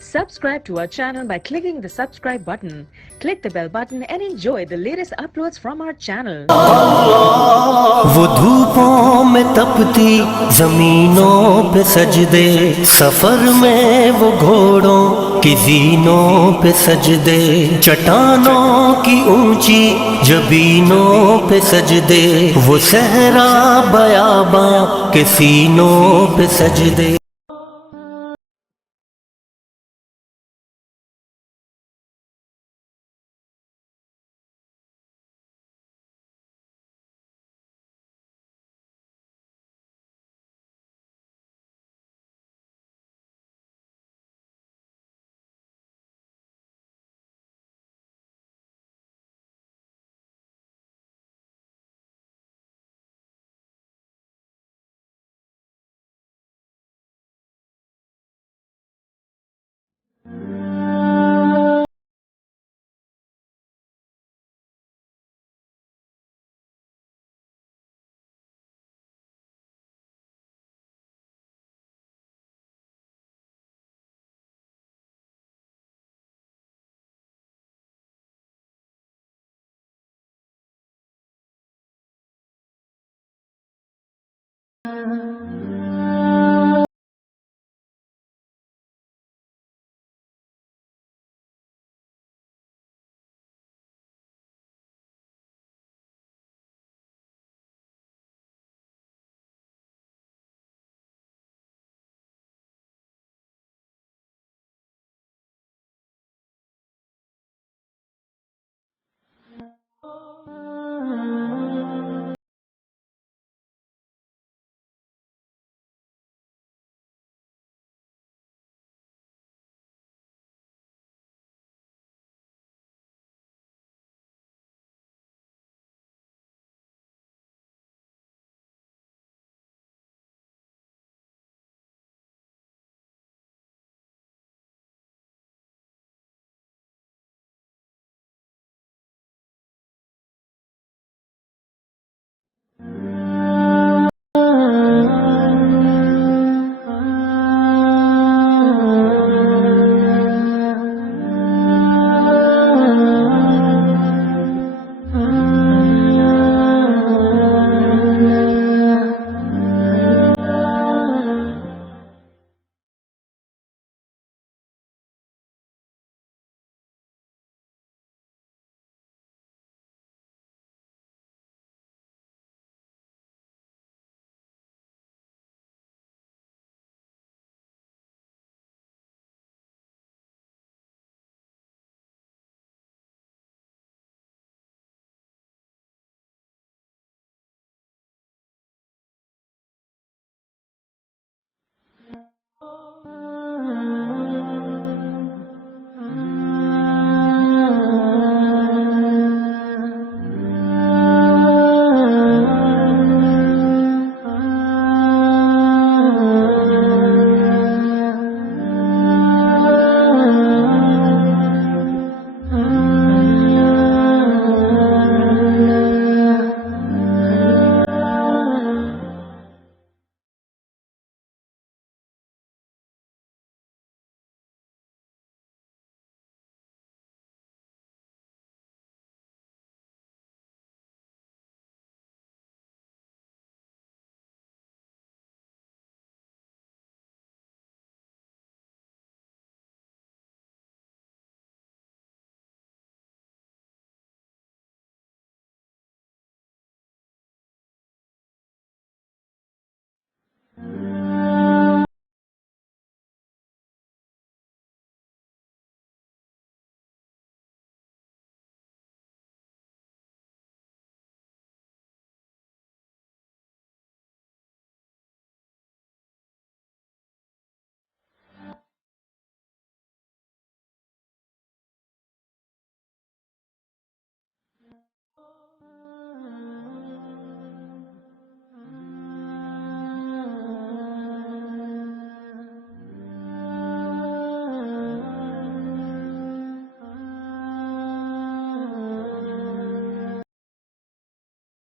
Subscribe to our channel by clicking the subscribe button. Click the bell button and enjoy the latest uploads from our channel. वो धूपों में तपती जमीनों पे सजदे, सफर में वो घोड़ों की जीनों पे सजदे, चट्टानों की ऊंची जबीनों पे सजदे, वो सहरा बयाबां के सीनों पे सजदे।